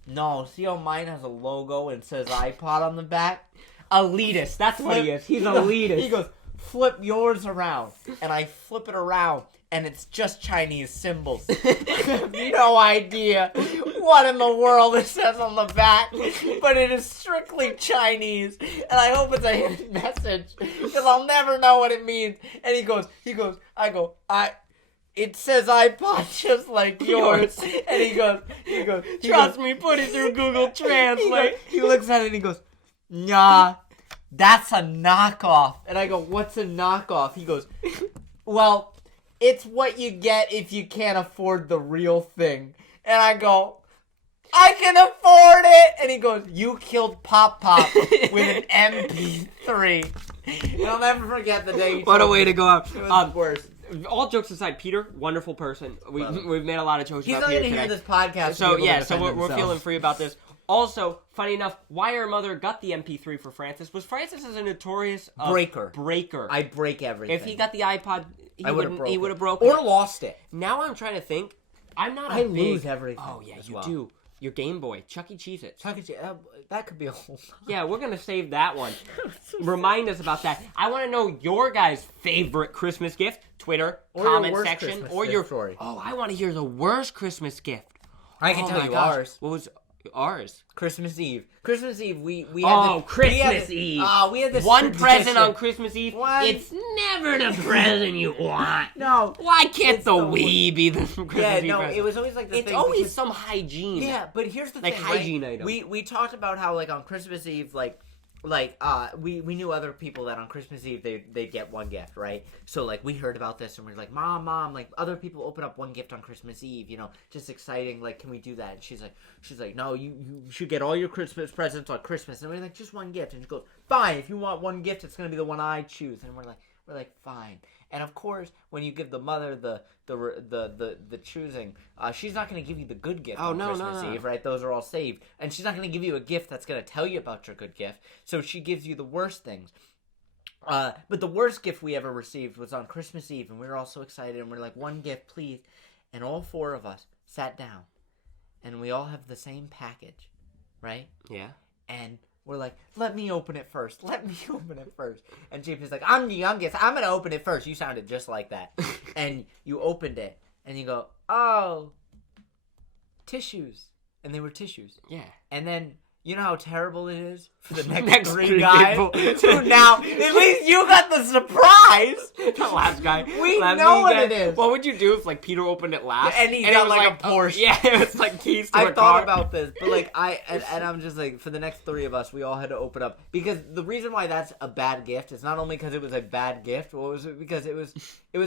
no, see how mine has a logo and says iPod on the back? Elitist. That's what he is. He's elitist. He goes, flip yours around. And I flip it around, and it's just Chinese symbols. I have no idea what in the world it says on the back, but it is strictly Chinese, and I hope it's a hidden message, because I'll never know what it means. And he goes, it says iPod just like yours. And he goes, Trust me, put it through Google Translate. He looks at it and he goes, nah, that's a knockoff. And I go, what's a knockoff? He goes, well, it's what you get if you can't afford the real thing. And I go, I can afford it. And he goes, you killed Pop Pop with an MP3. And I'll never forget the day. What a way to go out. It was the worst. All jokes aside, Peter, wonderful person. We've made a lot of jokes about Peter today. He's not going to hear this podcast. So yeah, so we're feeling free about this. Also, funny enough, why our mother got the MP3 for Francis was Francis is a notorious breaker. I break everything. If he got the iPod, he would have broke or lost it. Now I'm trying to think. I lose everything. Oh yeah, you do. Your Game Boy, Chuck E. Cheez It. That could be a whole. Yeah, we're gonna save that one. Remind us about that. I want to know your guys' favorite Christmas gift. Twitter, or comment section, Christmas or your story. Oh, I want to hear the worst Christmas gift. I can tell you ours. What was ours? Christmas Eve. Christmas Eve, we had Eve. We had this one tradition. present on Christmas Eve. One. It's never the present you want. No. Why can't the Wii be the Christmas Eve present? It was always like the it's thing. It's always some hygiene. Yeah, but here's the like thing. Hygiene right? item. We talked about how like on Christmas Eve, we knew other people that on Christmas Eve they get one gift, right? So like we heard about this and we are like, Mom, like other people open up one gift on Christmas Eve, you know, just exciting. Like, can we do that? And she's like, no, you should get all your Christmas presents on Christmas. And we're like, just one gift. And she goes, fine. If you want one gift, it's gonna be the one I choose. And we're like, fine. And of course, when you give the mother the choosing, she's not going to give you the good gift on Christmas Eve, right? Those are all saved. And she's not going to give you a gift that's going to tell you about your good gift. So she gives you the worst things. But the worst gift we ever received was on Christmas Eve, and we were all so excited, and we're like, one gift, please. And all four of us sat down, and we all have the same package, right? Yeah. And we're like, let me open it first. And JP's like, I'm the youngest. I'm going to open it first. You sounded just like that. And you opened it. And you go, oh, tissues. And they were tissues. Yeah. And then, you know how terrible it is for the next three guys? Who now, at least you got the surprise. The last guy. We know what it is. What would you do if, like, Peter opened it last? And he got, like, a Porsche. Yeah, it's like keys to a car. I thought about this, but, like, I'm just, like, for the next three of us, we all had to open up. Because the reason why that's a bad gift is not only because it was a bad gift, because it was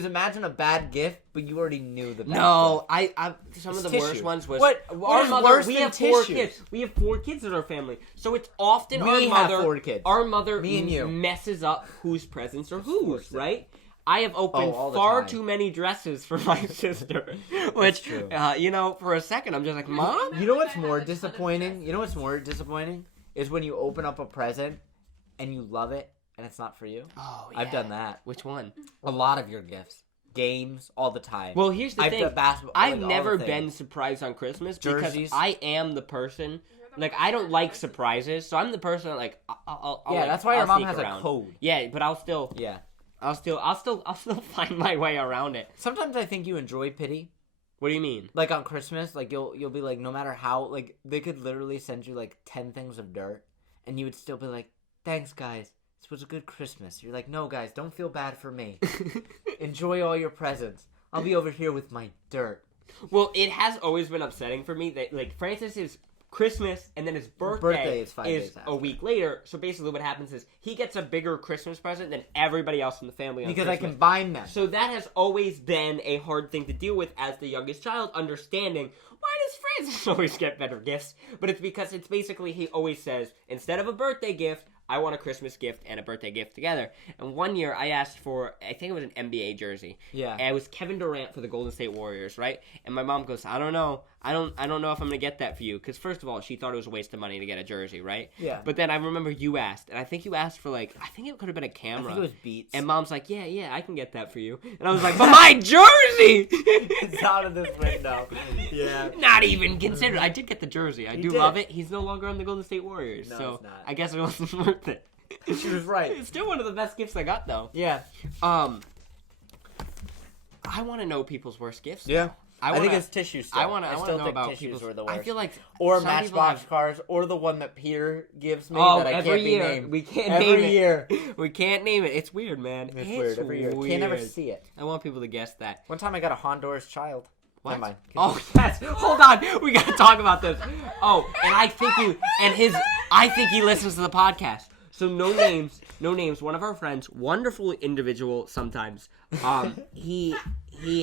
imagine a bad gift, but you already knew the bad gift. Some of the worst ones was... What is worse than have tissues? 4 kids. We have 4 kids in our family. So it's often our mother Me and you. messes up whose presents are whose, right? I have opened far too many dresses for my sister, which, for a second I'm just like, Mom? You know what's more disappointing? Is when you open up a present and you love it and it's not for you. Oh, yeah. I've done that. Which one? A lot of your gifts. Games all the time. Well, here's the thing. I've never been been surprised on Christmas Jerseys. because I am the person... Like, I don't like surprises, so I'm the person that, like, I'll that's why your mom has a code. Yeah, but I'll still find my way around it. Sometimes I think you enjoy pity. What do you mean? Like, on Christmas, like, you'll be like, no matter how, like, they could literally send you, like, 10 things of dirt, and you would still be like, thanks, guys. This was a good Christmas. You're like, no, guys, don't feel bad for me. Enjoy all your presents. I'll be over here with my dirt. Well, it has always been upsetting for me that, like, Francis is... Christmas and then his birthday is 5 days after. A week later. So basically what happens is he gets a bigger Christmas present than everybody else in the family on because Christmas. I combine them. So that has always been a hard thing to deal with as the youngest child, understanding why does Francis always get better gifts? But it's because it's basically he always says, instead of a birthday gift, I want a Christmas gift and a birthday gift together. And one year I asked for, I think it was an NBA jersey. Yeah. And it was Kevin Durant for the Golden State Warriors, right? And my mom goes, I don't know. I don't know if I'm going to get that for you. Because first of all, she thought it was a waste of money to get a jersey, right? Yeah. But then I remember you asked. And I think you asked for I think it could have been a camera. I think it was Beats. And Mom's like, yeah, I can get that for you. And I was like, but my jersey! It's out of this window. Yeah. Not even considered. I did get the jersey. I do love it. He's no longer on the Golden State Warriors. No, so it's not. I guess it wasn't worth it. She was right. It's still one of the best gifts I got, though. Yeah. I want to know people's worst gifts. Yeah. I think it's tissue still. I want to still know think about tissues people's. were the worst. I feel like or some people Matchbox have- cars, or the one that Peter gives me Oh, that I every can't year be named. we can't every name it. year. We can't name it. It's weird, man. It's weird. Every year, can't ever see it. I want people to guess that. One time I got a Honduras child. What? Never mind. Oh, yes. Hold on. We gotta talk about this. Oh, and I think he listens to the podcast. So no names. One of our friends, wonderful individual sometimes. He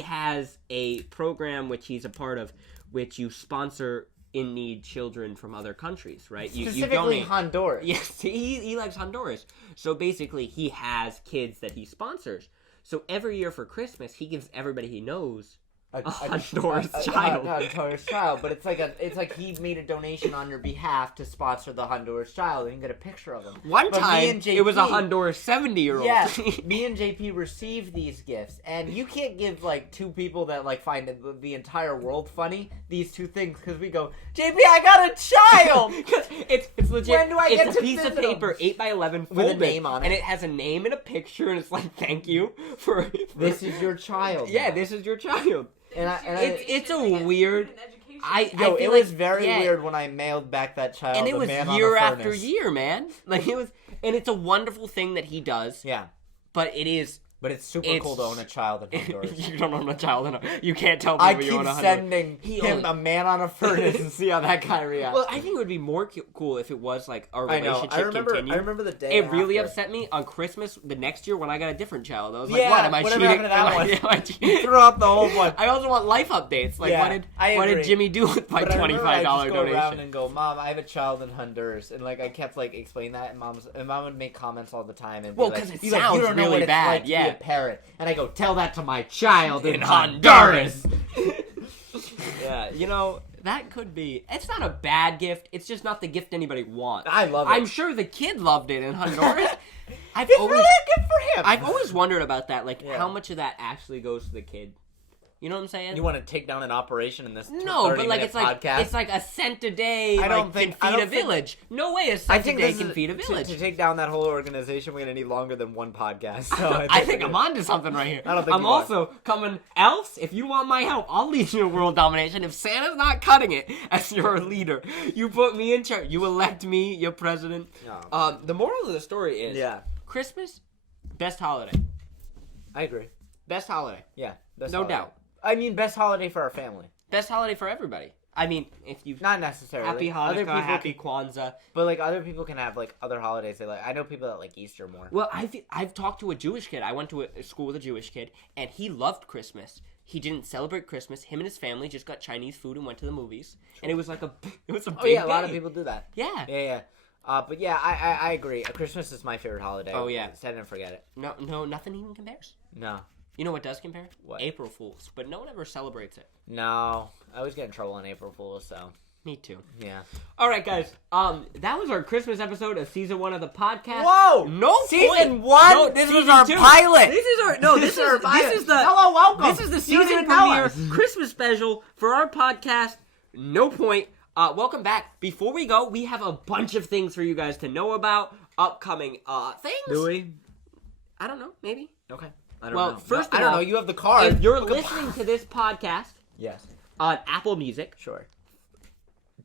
has a program which he's a part of, which you sponsor in need children from other countries, right? Specifically Honduras. Yes, he likes Honduras. So basically, he has kids that he sponsors. So every year for Christmas, he gives everybody he knows a Honduras child. Not a Honduras child, but it's like he made a donation on your behalf to sponsor the Honduras child, and you get a picture of him. One But me time, and JP it was a Honduras 70-year-old. Yeah, me and JP received these gifts, and you can't give like two people that like find the entire world funny these two things because we go, JP, I got a child. it's legit. When do I get It's a to piece of visit 'em? paper, 8x11, With a folded, name on it. and it has a name and a picture, and it's like, thank you for This is your child. Yeah, now. this is your child. It's a weird. I Yo, feel it was like- very yeah. weird when I mailed back that child. And it the was man on year the after furnace. year, man. Like it was, and it's a wonderful thing that he does. Yeah, But it is. but it's super cool to own a child in Honduras. You don't own a child. You can't tell people I you keep own a Honduras. sending He him owns- a man on a furnace and see how that guy reacts. Well, I think it would be more cool if it was like our I know. relationship continued. I remember the day. It really after. upset me on Christmas the next year when I got a different child. I was like, Yeah, "What am I whatever cheating?" happened to that Am I cheating? Threw out the whole one. I also want life updates. Like, Yeah, what did agree. Jimmy do with my But I remember I $25 just go around donation? and go, Mom, I have a child in Honduras, and like I kept like explaining that, and Mom would make comments all the time, and be Well, like, 'cause it be like, sounds you don't know really what it's bad, like to yeah. be a parent, and I go, tell that to my child in Honduras. Honduras. Yeah, you know that could be. It's not a bad gift. It's just not the gift anybody wants. I love it. I'm sure the kid loved it in Honduras. It's really a gift for him. I've always wondered about that. Like, Yeah. how much of that actually goes to the kid? You know what I'm saying? You want to take down an operation in this? No, but like 30-minute podcast. It's like a cent a day. I don't like, think- can I feed don't a think- village. No way a I cent a think day this can is- feed a village. To take down that whole organization, we're gonna need longer than one podcast. So I think I'm onto something right here. I don't think I'm you are. also coming. Elves, if you want my help, I'll lead you to world domination. If Santa's not cutting it as your leader, you put me in charge. You elect me your president. No. The moral of the story is: Yeah, Christmas, best holiday. I agree. Best holiday. Yeah, best No holiday. doubt. I mean, best holiday for our family. Best holiday for everybody. I mean, if you've Not necessarily. happy Other Hanukkah, people happy can- Kwanzaa. but like other people can have like other holidays they like. I know people that like Easter more. Well, I've talked to a Jewish kid. I went to a school with a Jewish kid, and he loved Christmas. He didn't celebrate Christmas. Him and his family just got Chinese food and went to the movies, and it was like a big Oh yeah, a lot day. of people do that. Yeah. Yeah. But yeah, I agree. Christmas is my favorite holiday. Oh, yeah. Set it and forget it. No, nothing even compares. No. You know what does compare? What? April Fools, but no one ever celebrates it. No. I always get in trouble on April Fool's, so Me too. yeah. All right, guys. That was our Christmas episode of season 1 of the podcast. Whoa! No Season point. 1? No, This season was our 2. pilot! This is our no. This is pilot. this is the Hello, welcome! This is the You didn't season even know premiere us. Christmas special for our podcast. No point. Welcome back. Before we go, we have a bunch of things for you guys to know about. Upcoming things. Do we? I don't know. Maybe. Okay. I don't Well, know. first I of don't all, know. You have the card. If you're listening to this podcast Yes. on Apple Music, Sure.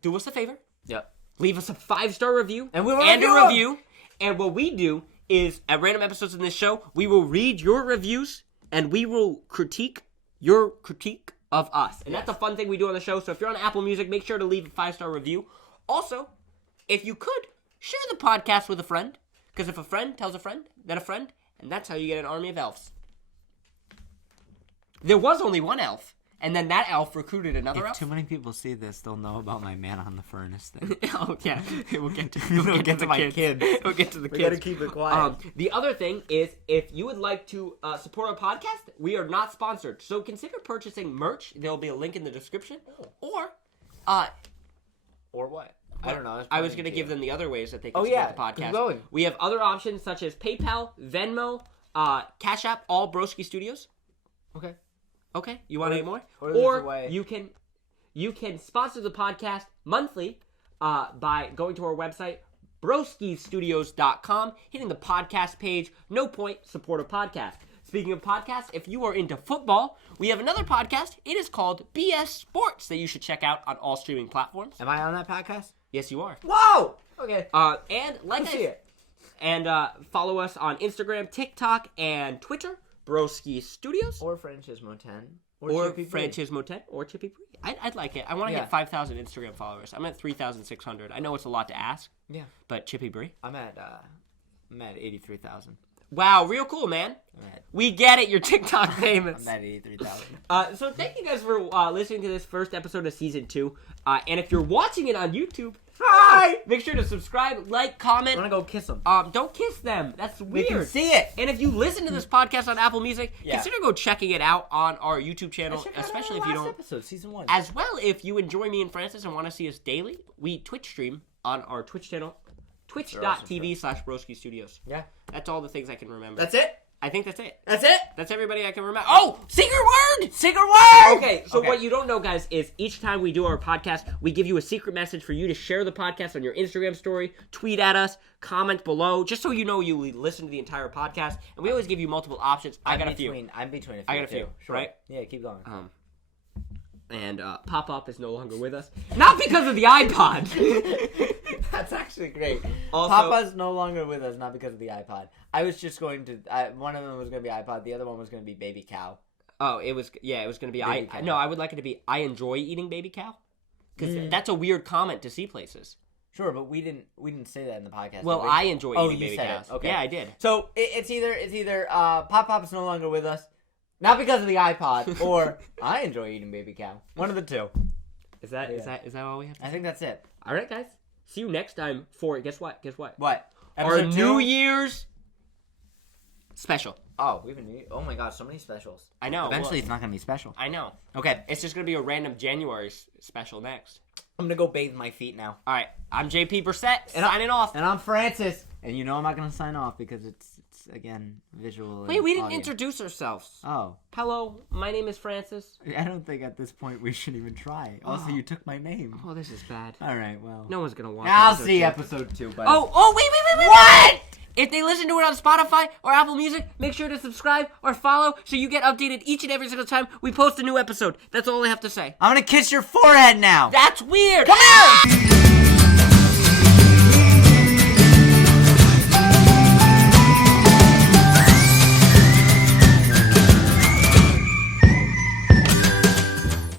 do us a favor. Yep. Leave us a 5-star review And we will a review 'em. review. And what we do is, at random episodes in this show, we will read your reviews and we will critique your critique of us. And that's a fun thing we do on the show. So if you're on Apple Music, make sure to leave a 5-star review. Also, if you could, share the podcast with a friend. Because if a friend tells a friend, then a friend, and that's how you get an army of elves. There was only one elf. And then that elf recruited another elf. If too many people see this, they'll know about my man on the furnace thing. Oh yeah, we'll get to We'll get to my kids. We'll get to the We kids. gotta keep it quiet. The other thing is, if you would like to support our podcast, we are not sponsored, so consider purchasing merch. There will be a link in the description, or Or what? I don't know. I was going to give them the other ways that they can Oh, support yeah. the podcast. Keep going. We have other options such as PayPal, Venmo, Cash App, all Broski Studios. Okay. Okay, you want any more? or there's a Or way. you can sponsor the podcast monthly by going to our website, broskiesstudios.com, hitting the podcast page. No point, support a podcast. Speaking of podcasts, if you are into football, we have another podcast. It is called BS Sports that you should check out on all streaming platforms. Am I on that podcast? Yes, you are. Whoa! Okay. And like Let's see it. And follow us on Instagram, TikTok, and Twitter, Broskies Studios. Or Franchismo 10. Or Chippy Franchismo 10 or Chippy Bree. I'd like it. I want to get 5,000 Instagram followers. I'm at 3,600. I know it's a lot to ask. Yeah. But Chippy Bree? I'm at 83,000. Wow, real cool, man. We get it. You're TikTok famous. I'm at 83,000. So thank you guys for listening to this first episode of season 2. And if you're watching it on YouTube, hi! Make sure to subscribe, like, comment. I want to go kiss them. Don't kiss them. That's weird. We can see it. And if you listen to this podcast on Apple Music, consider go checking it out on our YouTube channel, especially if you don't. Episode, season 1. As well, if you enjoy me and Francis and want to see us daily, we Twitch stream on our Twitch channel, twitch.tv/Broskies Studios. Yeah. That's all the things I can remember. That's it? I think that's it. That's it? That's everybody I can remember. Oh, secret word! Secret word! Okay, so what you don't know, guys, is each time we do our podcast, we give you a secret message for you to share the podcast on your Instagram story, tweet at us, comment below, just so you know you listen to the entire podcast. And we always give you multiple options. I got a few. I'm between a few. I got a few, sure. right? Yeah, keep going. And Pop-Up is no longer with us. Not because of the iPod. That's actually great. Also, Papa's no longer with us, not because of the iPod. I was just going to. One of them was going to be iPod. The other one was going to be baby cow. Oh, it was going to be. Baby cow. No, I would like it to be. I enjoy eating baby cow, because that's a weird comment to see places. Sure, but we didn't say that in the podcast. Well, I enjoy eating baby said cows. It. Okay. Yeah, I did. So it's either Pop-Pop's no longer with us, not because of the iPod, or I enjoy eating baby cow. One of the two. Is that all we have to say? I think that's it. All right, guys. See you next time for guess what? What? Our Episode New 2? Year's special. Oh, oh my gosh, so many specials. I know. Eventually, it's not gonna be special. I know. Okay, It's just gonna be a random January special next. I'm gonna go bathe my feet now. All right. I'm JP Brissett signing off. And I'm Francis. And you know I'm not gonna sign off because it's again visual. Wait, we didn't audio. introduce ourselves. Oh, Hello, my name is Francis. I don't think at this point we should even try. Also, you took my name. Oh, this is bad. All right, well. No one's gonna watch. I'll episode see 2. episode 2. Buddy. Oh, wait. What? If they listen to it on Spotify or Apple Music, make sure to subscribe or follow so you get updated each and every single time we post a new episode. That's all I have to say. I'm gonna kiss your forehead now. That's weird. Come here.